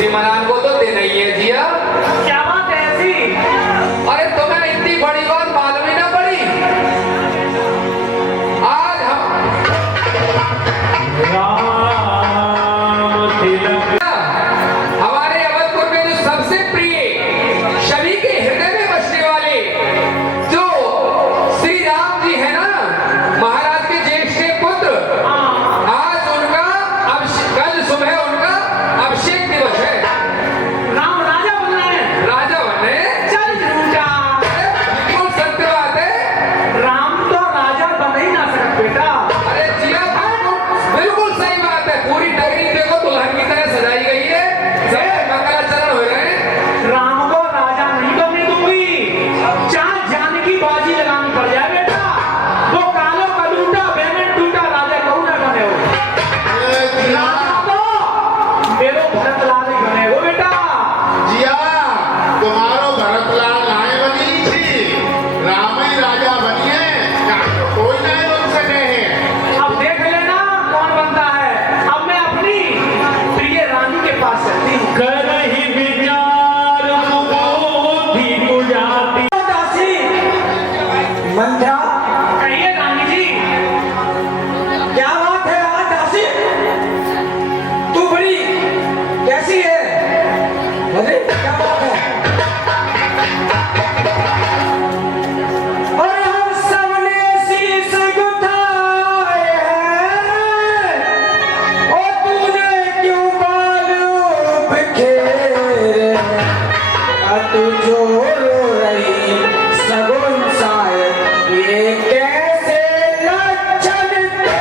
खुशी मनाने को तो देना ही है जिया। क्या बात है ऐसी? अरे तुम्हें इतनी बड़ी बात मालूम ही ना पड़ी। आज हम हमारे अवधपुर में जो सबसे प्रिय, सभी के हृदय में बसने वाले जो श्री राम जी है ना, महाराज के ज्येष्ठ पुत्र, आज उनका कल सुबह उनका अभिषेक दिवस है। राम राजा बन रहे हैं। राजा बने? चल झूठा। बिल्कुल सत्य बात है। राम तो राजा बन ही ना सकते बेटा। अरे जिया बिल्कुल सही बात है। पूरी डगरी देखो दुल्हन की तरह सजाई गई है, सब मंगलाचरण हो रहे हैं। राम को राजा नहीं बनने दूंगी। चाहे जानकी बाजी लगानी पड़ जाए बेटा, वो कालो कलूटा बेमन टूटा राजा कहूँ ना बने हो। राजा तो मेरो भरतलाल ही बने हो बेटा। जिया तुम्हारो भरतलाल नाय बनी थी, राम ही राजा बनिए, कोई नहीं बन सके है। अब देख लेना कौन बनता है। अब मैं अपनी प्रिय रानी के पास चलती हूँ। करही विचार बुद्धि बुझाती। दासी मंत्रा, कहिए रानी जी, क्या बात है आज दासी? तू बड़ी कैसी है? अरे क्या बात है? और हम सबने शीश गुथाए हैं, और तूने क्यों बाल बिखेरे? तू जो रो रही सगुन शायद ये कैसे लक्षण तेरे?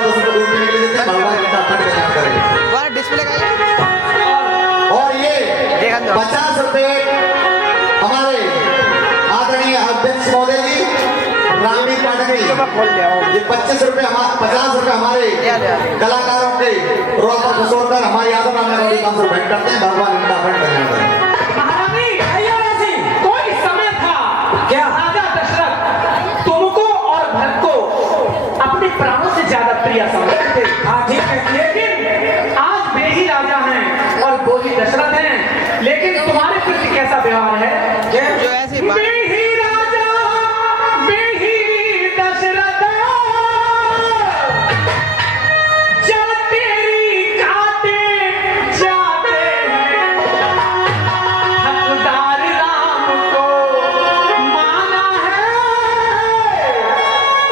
10 रुपए दूध पीने के लिए देते हैं, भगवान इनका अखंड कल्याण करे। दोबारा डिस्प्ले का और ये देखा जाओ। 50 रुपए हमारे आदरणीय अध्यक्ष महोदय जी रामवीर पाठक जी, ये 25 रुपए 50 रुपए हमारे कलाकारों के रोकर खसोड़कर हमारी यादव नाम से भेंट करते हैं, भगवान इनका अखंड कल्याण करे। महारानी कोई समय था क्या राजा दशरथ तुमको और भरत को अपने प्राणों से ज्यादा प्रिय समझते थे। हाँ ठीक है, लेकिन आज वे ही राजा हैं और वो ही दशरथ हैं, लेकिन तुम्हारे प्रति कैसा व्यवहार है? जो ऐसी बात वे ही राजा, वे ही दशरथ, जब तेरी काटे जाते हैं, हकदार राम को माना है,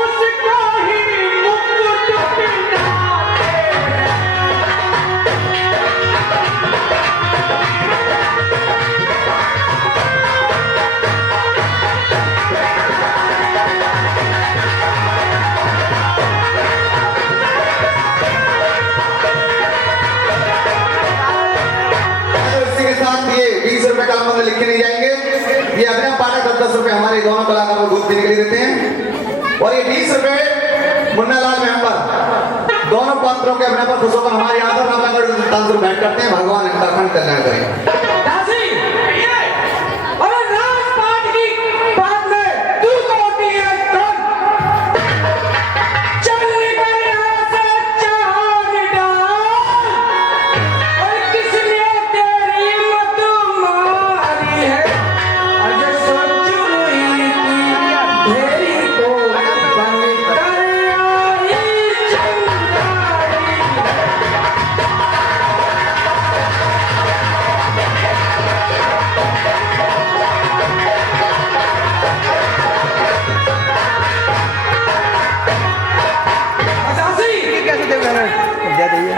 उसको ही मुकुट पहनाते हैं। इसी के साथ ये 20 रुपए का हम लिखे नहीं जाएंगे, ये अभिनव पाठक 10 रुपए हमारे दोनों कलाकारों को दूध पीने के लिए देते हैं, और ये 20 रुपए मुन्नालाल मेंबर दोनों पात्रों के अपने पर खुश होकर हमारे आदर नामांकन तंत्र भेंट करते हैं, भगवान इनका अखंड कल्याण करें। दासी, अरे राजपाट की बात में तू तो होती है कौन? चल निकल यहाँ से चांद डाल, और किसने तेरी मत मारी है? आज सोच रही थी ढेरी को बंद कर आई चिंगारी। कैसे देगा हमें दे दीजिए।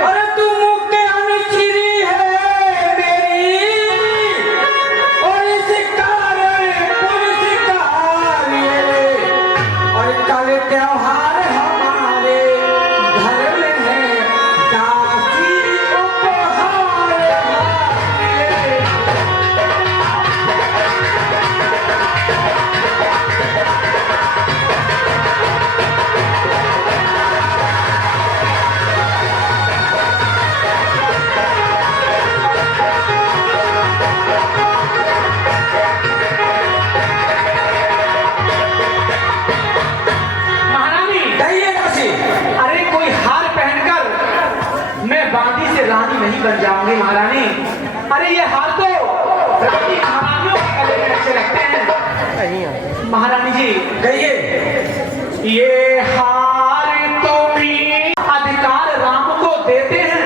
अरे तू मुँह के आनी चिरी है मेरी, और इस कारण पुलिस कार्य, और कल त्योहार हमारे घर में है, दासी उपहार हमारे। महारानी कहिए दासी, अरे कोई हार पहनकर मैं बांदी से रानी नहीं बन जाऊंगी महारानी। अरे ये हार तो रानी महारानियों के गले में अच्छे लगते हैं। महारानी जी कहिए, ये हार तुम्हें अधिकार राम को देते हैं,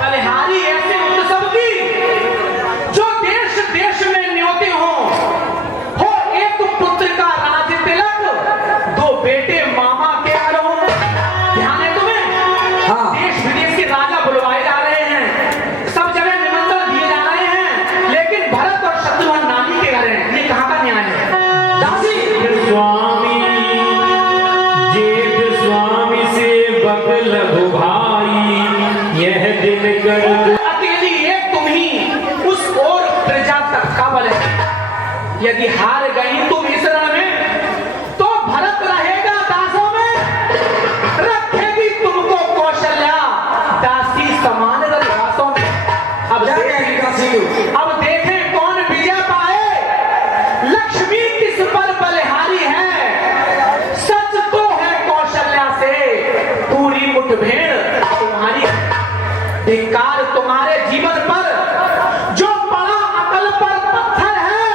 बलिहारी ऐसे उत्सव की जो देश देश में न्योते हो एक पुत्र का राज तिलक, दो बेटे मामा के आरोह। ध्यान है तुम्हें? हाँ। देश विदेश के राजा बुलवाए जा रहे हैं, सब जगह निमंत्रण दिए जा रहे हैं, लेकिन भरत और शत्रुघ्न नानी के घर हैं। ये कहाँ का न्याय है? दासी स्वामी जेठ स्वामी से बकल भाई, यह दिन कर अकेली एक तुम ही उस और प्रजा तक का बल है। यदि हार गई तुम इस रण में, तो भरत रहेगा दासों में, रखेगी तुमको कौशल्या दासी समान रथवासों में। अब देखें कौन विजय पाए, लक्ष्मी किस पर बलिहारी है, सच तो है कौशल्या से पूरी मुठभेड़ तुम्हारी। धिक्कार तुम्हारे जीवन पर जो पड़ा अकल पर पत्थर है,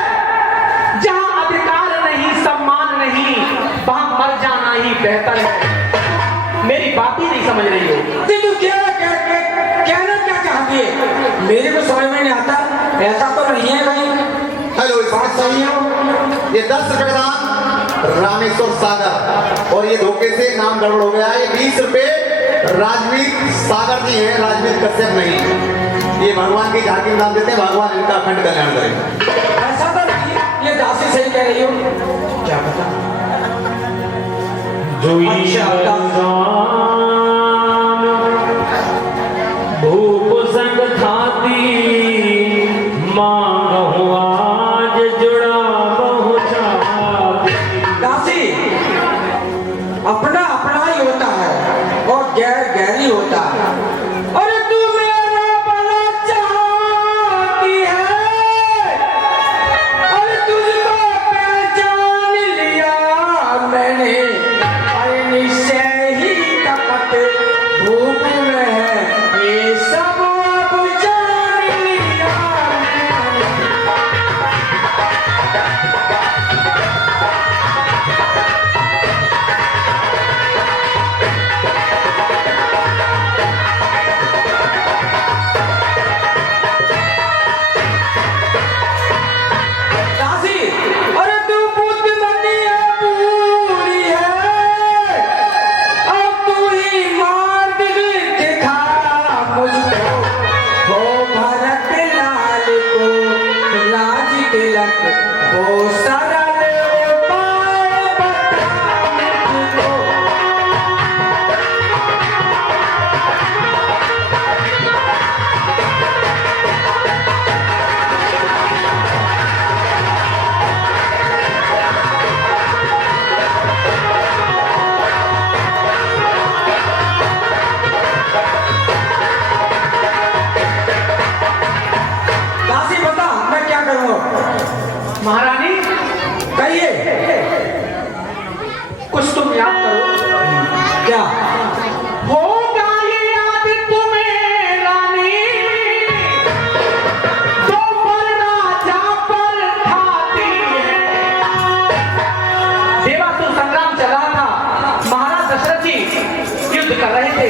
जहां अधिकार नहीं सम्मान नहीं, वहां मर जाना ही बेहतर बेहतर है। मेरी बात ही नहीं समझ रही हो। तू कहना क्या चाहती है? मेरे को समझ में नहीं आता। ऐसा तो नहीं है भाई। हेलो, इस बात सही है। ये 10 रुपए का दाम रामेश्वर सागर, और ये धोखे से नाम गड़बड़ हो गया है। ये 20 रुपए राजवीर सागर जी है, राजवीर कश्यप नहीं। ये भगवान की झांकी में नाम देते हैं। भगवान इनका अखंड कल्याण करे। ऐसा तो नहीं, ये दासी सही कह रही हो। क्या पता। अच्छा, भूप संग थाती मांगहु आज जुड़ा बहु चाहती। दासी, अपना अपना ही होता है और गैर गैरी होता है। अरे तू मेरा भला चाहती है, अरे तुझको पहचान लिया मैंने। अरे निश्चय ही कपट भूख में है, ये सब अब जान लिया मैंने। दासी, अरे तू बुद्धिमती है, पूरी है। अब तू ही मार दिखा मुझको, हो भरत लाल को लाज तिलक, वो सरल उपाय बता मुझको। दासी, बता मैं क्या करूँ? महारानी, कहिए। कुछ तुम याद करो। क्या? होगा ये याद तुम्हें रानी, तो पर राजा पर खाती है। देवासुर संग्राम चला था। महाराज दशरथ जी युद्ध कर रहे थे।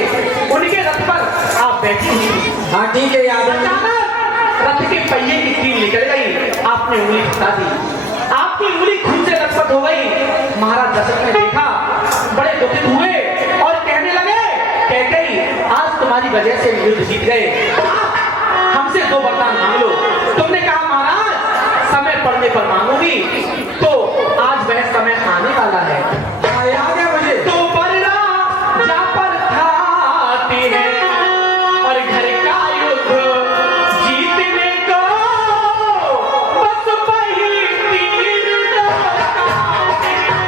उनके रथ पर आप बैठी हुई। हाँ ठीक है, याद है। अचानक रथ के पहिए की कील निकल गई। आपने उंगली फंसा दी। आपकी उंगली खून से लथपथ हो गई। महाराज दशरथ ने देखा, बड़े दुखित हुए और कहने लगे, कैकेयी, आज तुम्हारी वजह से युद्ध जीत गए। हमसे 2 वरदान मांग लो। तुमने कहा महाराज समय पड़ने पर मांगूंगी, तो आज वह समय आने वाला है। हाँ, याद है मुझे। तो पर राजा पर खाती है, और घर का युद्ध जीतने को बस वही तीर लगाती है।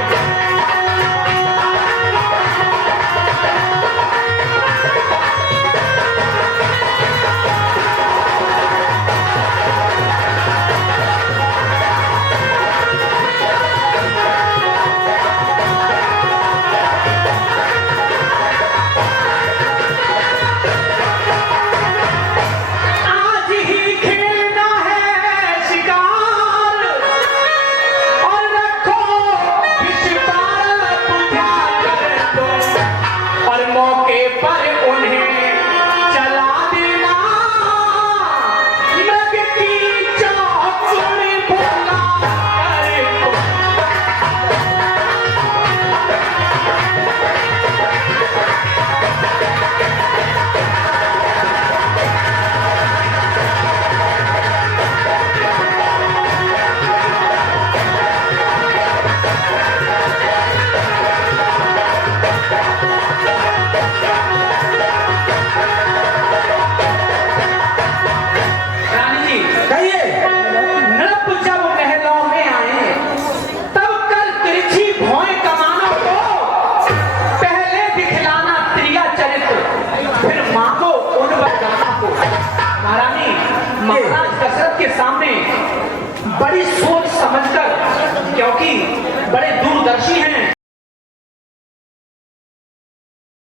आज ही खेलना है शिकार, और रखो विषपान बुझा कर दो, और मौके पर उन्हें चला देना। नग की चौखुड़ भुला कर दो। रानी जी, कहिए। नृप जब महलों में आए, तब कर तिरछी भौएं कमानों को पहले दिखलाना त्रिया चरित्र, फिर मांगो उन वरदानों को। महारानी, महाराज दशरथ के सामने बड़ी सोच समझ